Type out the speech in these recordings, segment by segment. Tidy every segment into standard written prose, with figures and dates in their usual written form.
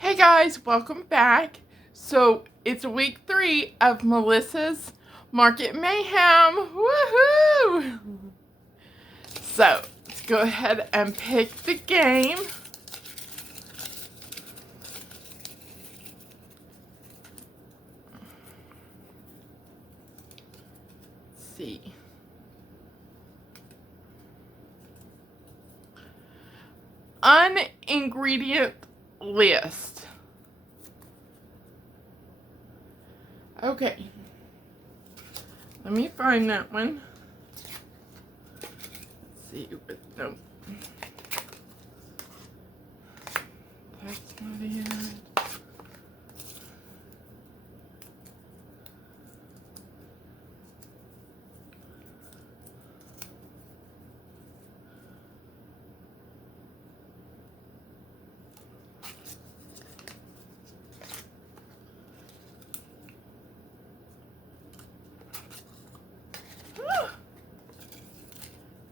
Hey guys, welcome back. So it's week 3 of Melissa's Market Mayhem. Woohoo! So let's go ahead and pick the game. Let's see. Ingredient list. Okay. Let me find that one. Let's see. No. That's not it.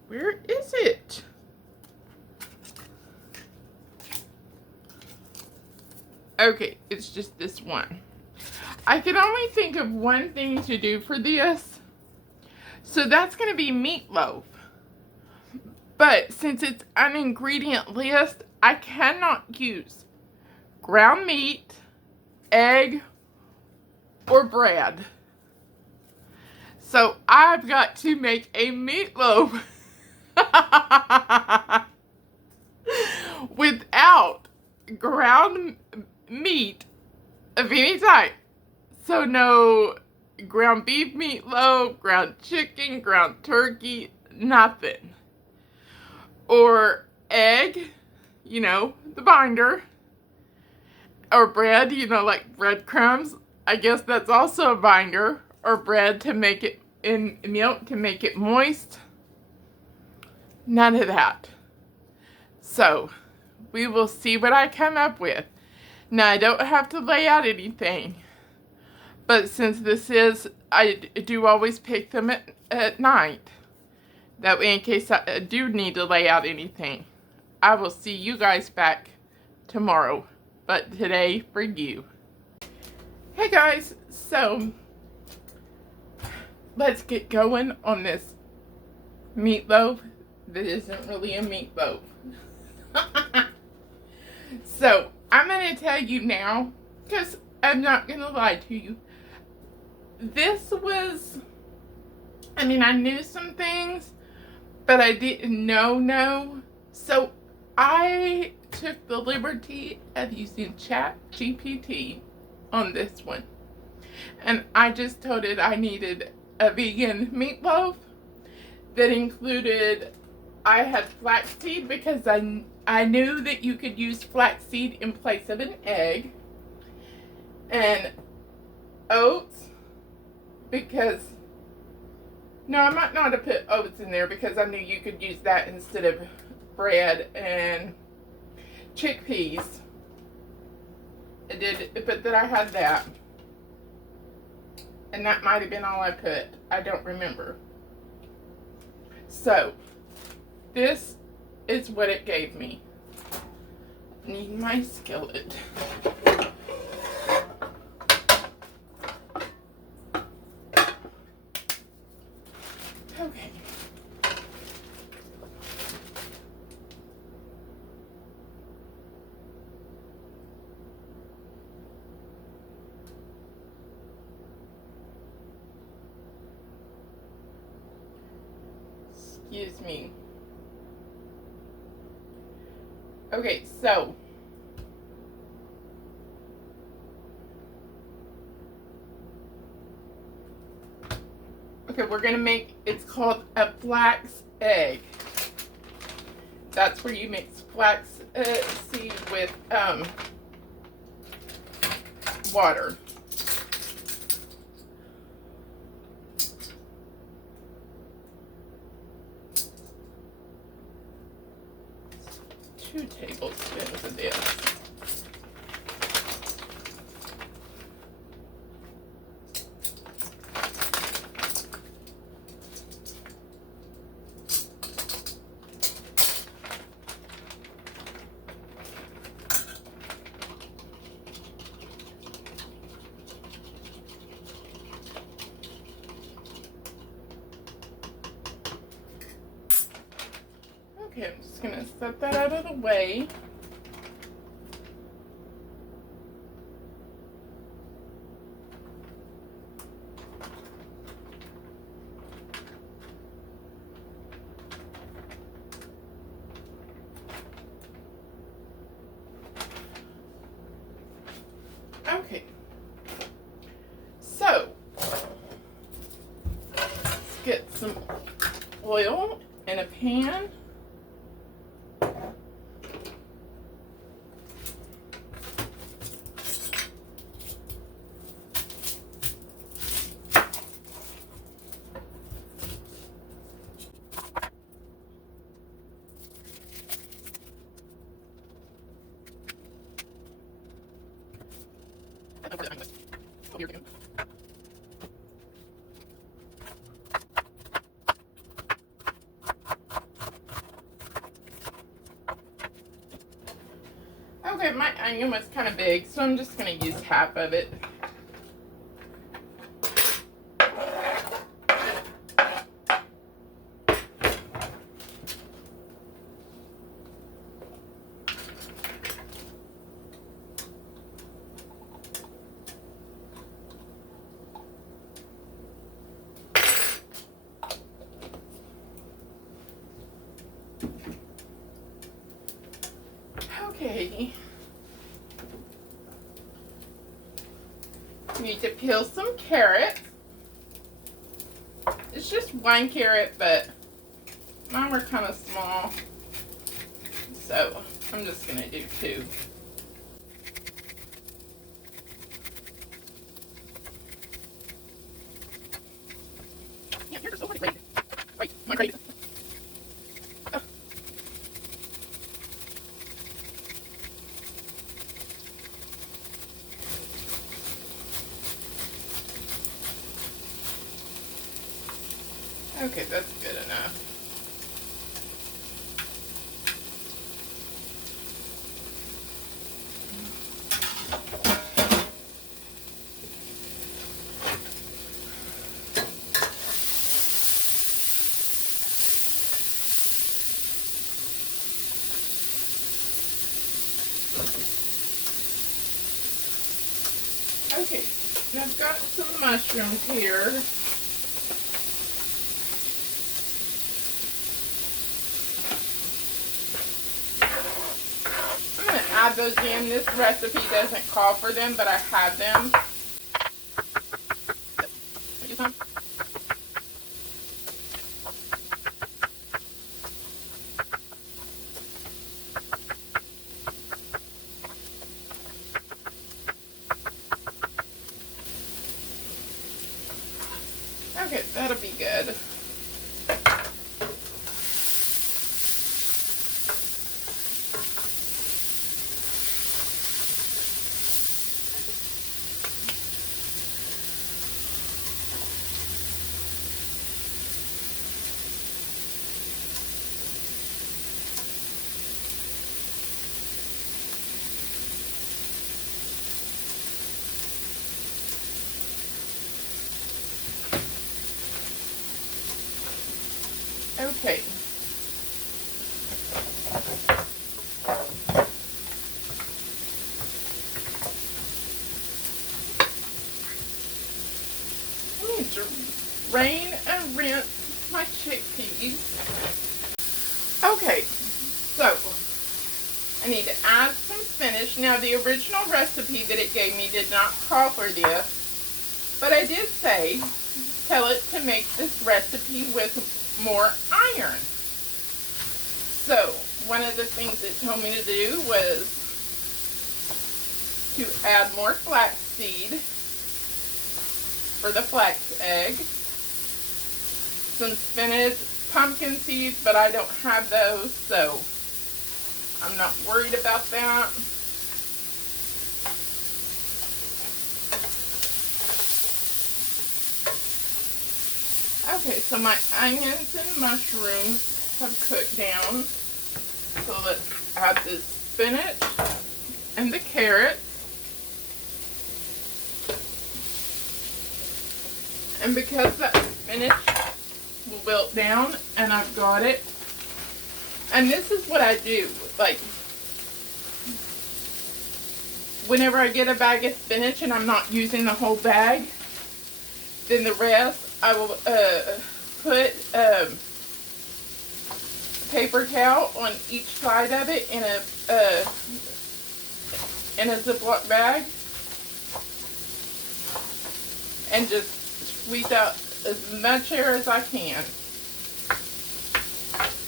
Where is it? Okay, it's just this one. I can only think of one thing to do for this. So that's going to be meatloaf. But since it's an ingredient list, I cannot use ground meat, egg, or bread. So I've got to make a meatloaf without ground meat of any type. So no ground beef meatloaf, ground chicken, ground turkey, nothing. Or egg, you know, the binder. Or bread, you know, like breadcrumbs. I guess that's also a binder. Or bread to make it in milk to make it moist. None of that. So, we will see what I come up with. Now, I don't have to lay out anything. But since this is, I do always pick them at night. That way, in case I do need to lay out anything. I will see you guys back tomorrow. But today, for you. Hey guys, so let's get going on this meatloaf that isn't really a meatloaf. So, I'm going to tell you now, because I'm not going to lie to you. This was, I mean, I knew some things, but I didn't know. So, I took the liberty of using ChatGPT on this one. And I just told it I needed a vegan meatloaf that included, I had flaxseed because I knew that you could use flaxseed in place of an egg. And oats, because, no, I might not have put oats in there because I knew you could use that instead of bread. And chickpeas. But that I had that. And that might have been all I put. I don't remember. So, this is what it gave me. I need my skillet. Okay. Excuse me. Okay, so we're gonna make, it's called a flax egg. That's where you mix flax seed with water. Two tablespoons of this. Okay, I'm just gonna set that out of the way. Okay, so let's get some oil in a pan. Okay, my onion was kind of big, so I'm just going to use half of it. Okay. You need to peel some carrots. It's just one carrot, but mine were kind of small, so I'm just going to do two. Yeah, yours are so grated. Wait, my grated. Oh. Okay, that's good enough. Okay, now I've got some mushrooms here. I'm going to add those in. This recipe doesn't call for them, but I have them. Use some. Okay, that'll be good. Okay. I need to drain and rinse my chickpeas. Okay, so I need to add some spinach. Now, the original recipe that it gave me did not call for this, but I did tell it to make this recipe with more iron. So, one of the things it told me to do was to add more flaxseed for the flax egg, some spinach, pumpkin seeds, but I don't have those, so I'm not worried about that. Okay, so my onions and mushrooms have cooked down. So let's add the spinach and the carrots. And because that spinach will wilt down and I've got it And this is what I do. Like, whenever I get a bag of spinach and I'm not using the whole bag, then the rest I will put paper towel on each side of it in a Ziploc bag, and just squeeze out as much air as I can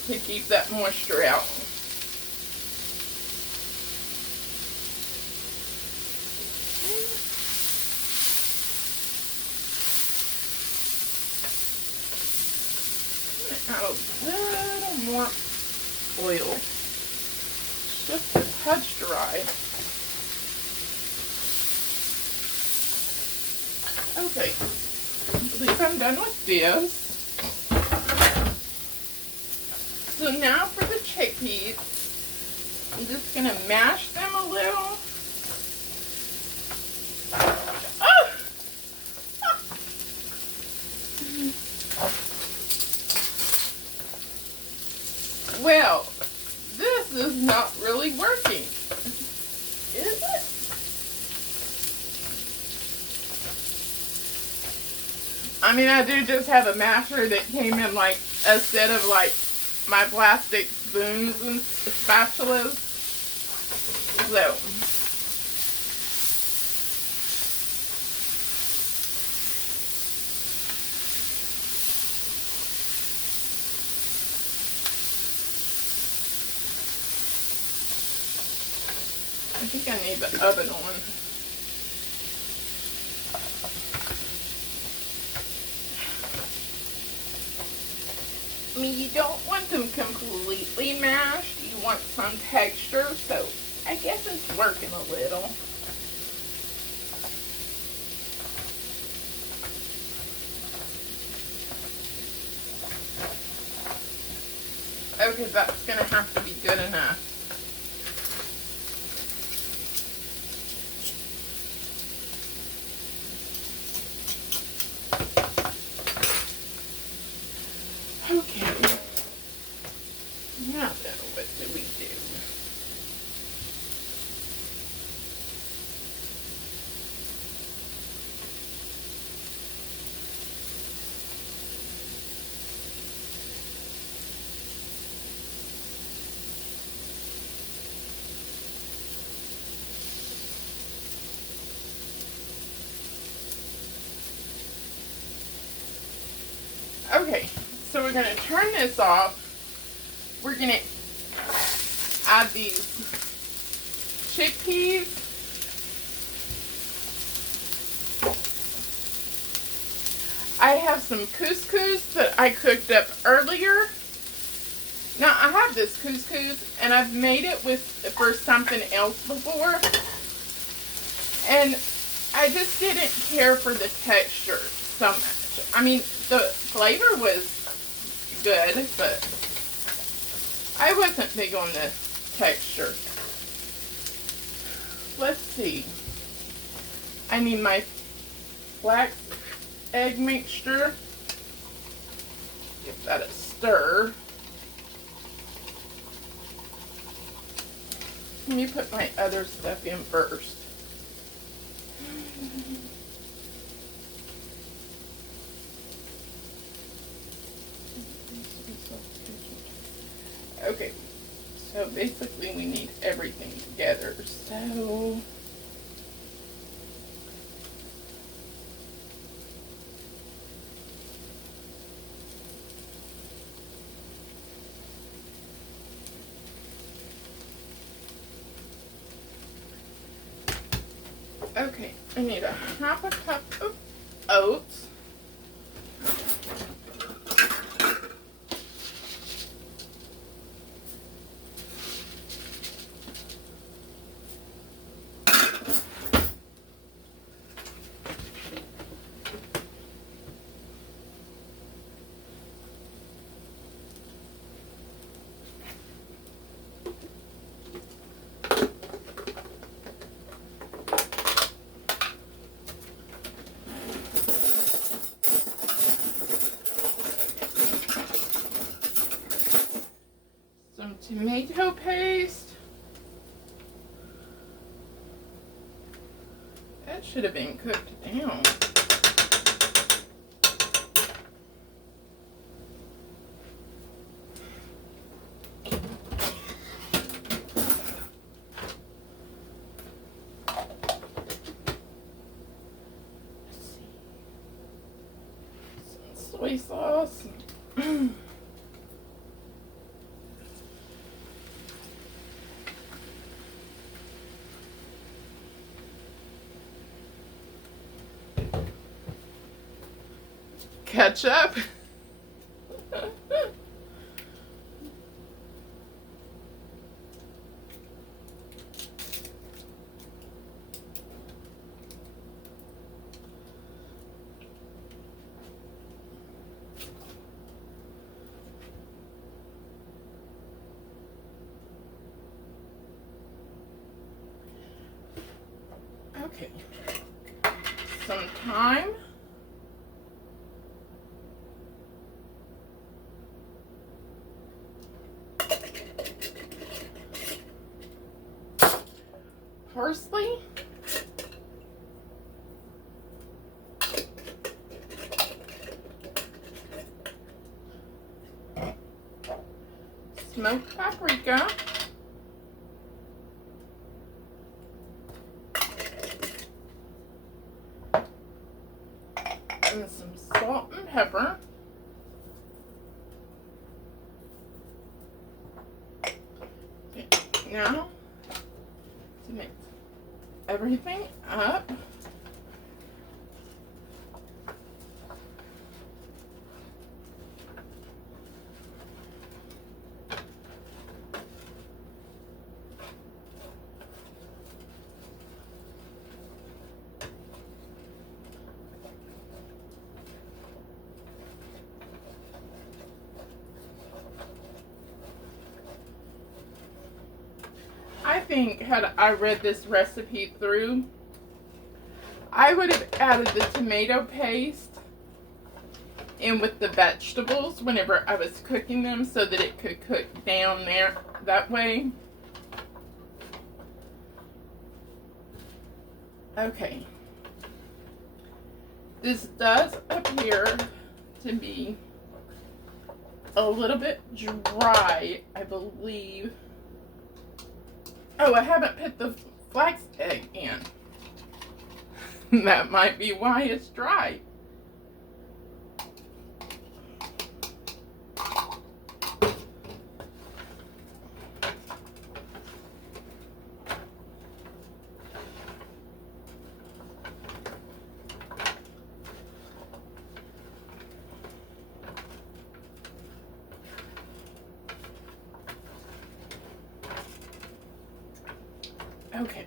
to keep that moisture out. Add a little more oil, just a touch dry. Okay, I believe I'm done with this. So now for the chickpeas, I'm just going to mash them a little. Oh! Well, this is not really working, is it? I mean, I do just have a masher that came in like a set of like my plastic spoons and spatulas. So, I think I need the oven on. I mean, you don't want them completely mashed. You want some texture, so I guess it's working a little. Okay, that's gonna have to be good enough. Okay. Now then, what do we do? Okay, so we're going to turn this off. We're going to add these chickpeas. I have some couscous that I cooked up earlier. Now, I have this couscous, and I've made it for something else before. And I just didn't care for the texture so much. I mean, the flavor was good, but I wasn't big on the texture. Let's see. I need my flax egg mixture. Give that a stir. Let me put my other stuff in first. Okay, so basically we need everything together, so okay, I need a half a cup of oats. tomato paste. That should have been cooked down. Soy sauce. Ketchup. Okay, some thyme, parsley, smoked paprika, and some salt and pepper. Okay, now to mix everything up. I think had I read this recipe through, I would have added the tomato paste in with the vegetables whenever I was cooking them so that it could cook down there that way. Okay. This does appear to be a little bit dry, I believe. Oh, I haven't put the flax egg in. That might be why it's dry. Okay.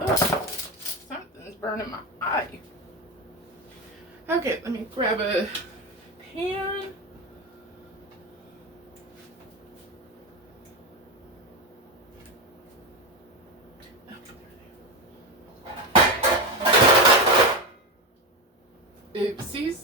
Oh, something's burning my eye. Okay, let me grab a pan. Oopsies.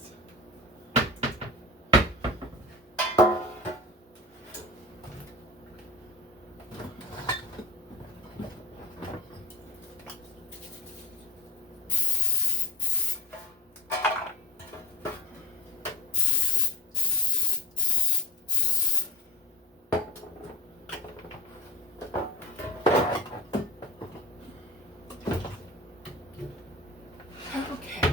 Okay.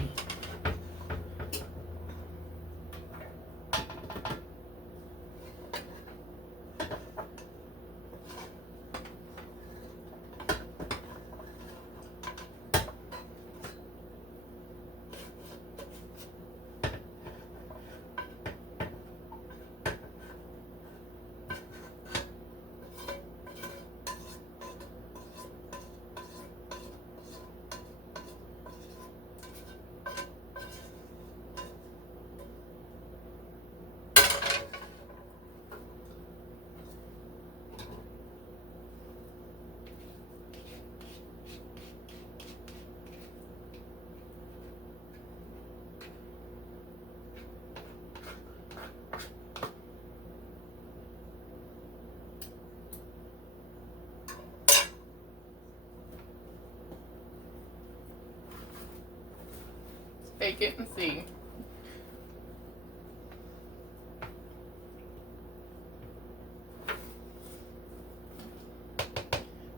take it and see.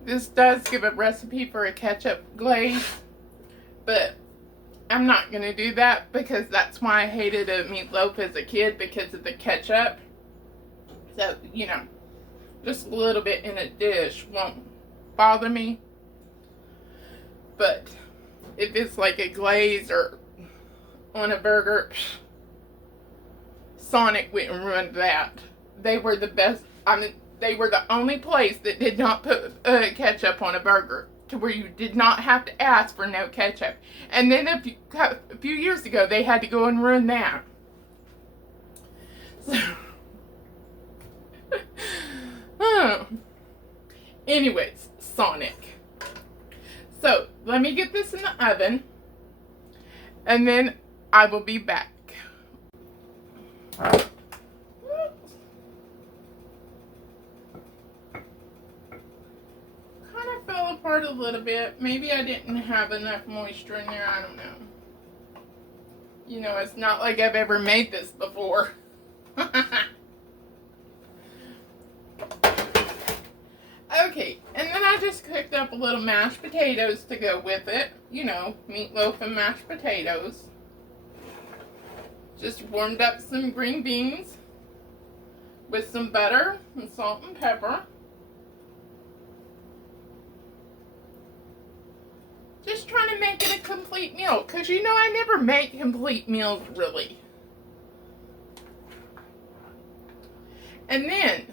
This does give a recipe for a ketchup glaze, but I'm not going to do that because that's why I hated a meatloaf as a kid, because of the ketchup. So, you know, just a little bit in a dish won't bother me. But if it's like a glaze or on a burger, Sonic wouldn't run that. They were the best. I mean, they were the only place that did not put ketchup on a burger, to where you did not have to ask for no ketchup. And then a few years ago, they had to go and ruin that. So, anyways, Sonic. So, let me get this in the oven, and then I will be back. Kind of fell apart a little bit. Maybe I didn't have enough moisture in there. I don't know. You know, it's not like I've ever made this before. Okay, and then I just cooked up a little mashed potatoes to go with it. You know, meatloaf and mashed potatoes. Just warmed up some green beans with some butter and salt and pepper. Just trying to make it a complete meal, because you know I never make complete meals really. And then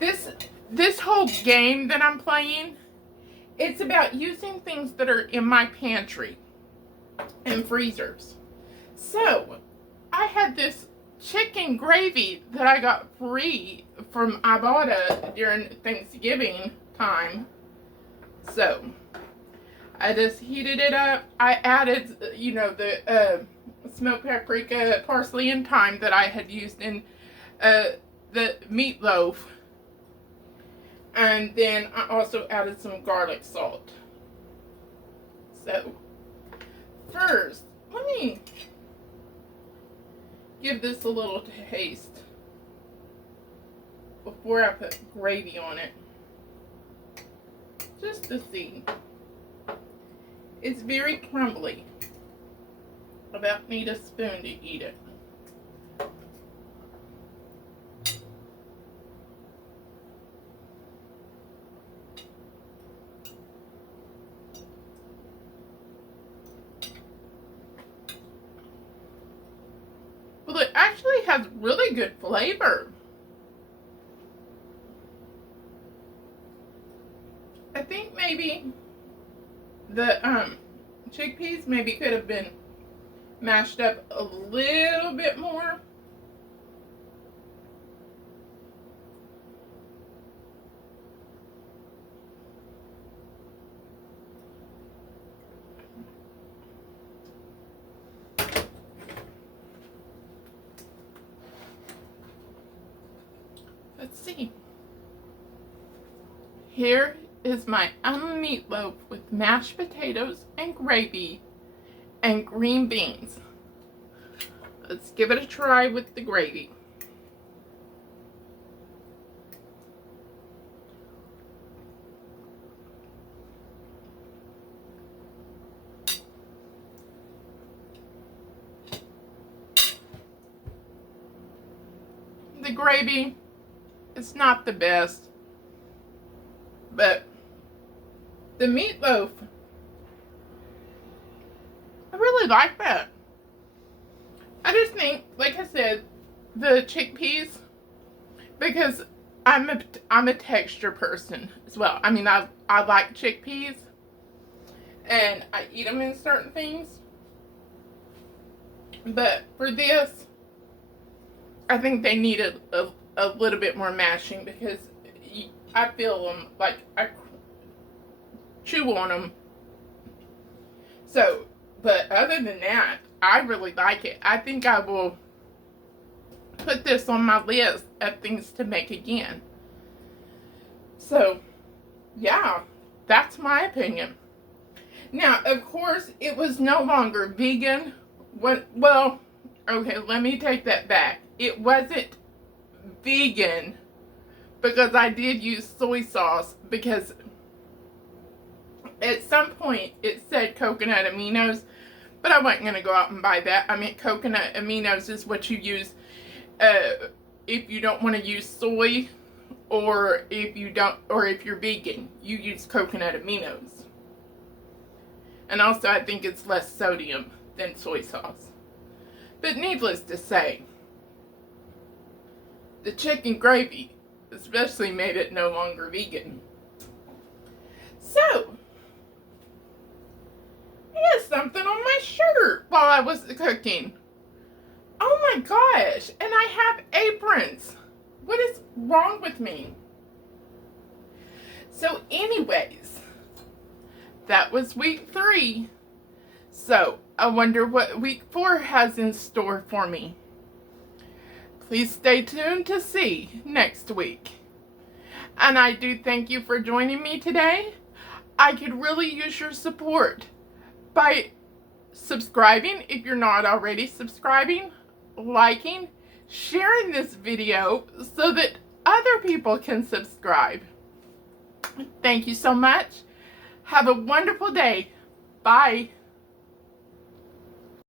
this whole game that I'm playing, it's about using things that are in my pantry and freezers. So, I had this chicken gravy that I got free from Ibotta during Thanksgiving time. So, I just heated it up. I added, you know, the smoked paprika, parsley, and thyme that I had used in the meatloaf. And then I also added some garlic salt. So, first, let me give this a little taste before I put gravy on it. Just to see. It's very crumbly. I about need a spoon to eat it. Well, it actually has really good flavor. I think maybe the chickpeas maybe could have been mashed up a little bit more. Let's see. Here is my meatloaf with mashed potatoes and gravy and green beans. Let's give it a try with the gravy. The gravy, it's not the best, but the meatloaf, I really like that. I just think, like I said, the chickpeas, because I'm a texture person as well. I mean, I like chickpeas, and I eat them in certain things, but for this, I think they need a little bit more mashing, because I feel them, like I chew on them. So, but other than that, I really like it. I think I will put this on my list of things to make again. So, yeah, that's my opinion. Now, of course, it was no longer vegan. Well, okay, let me take that back. It wasn't vegan because I did use soy sauce, because at some point it said coconut aminos, but I wasn't going to go out and buy that. I meant coconut aminos is what you use if you don't want to use soy, or if you're vegan, you use coconut aminos. And also, I think it's less sodium than soy sauce. But needless to say, the chicken gravy especially made it no longer vegan. So, I had something on my shirt while I was cooking. Oh my gosh, and I have aprons. What is wrong with me? So anyways, that was week 3. So, I wonder what week 4 has in store for me. Please stay tuned to see next week. And I do thank you for joining me today. I could really use your support by subscribing if you're not already subscribing, liking, sharing this video so that other people can subscribe. Thank you so much. Have a wonderful day. Bye.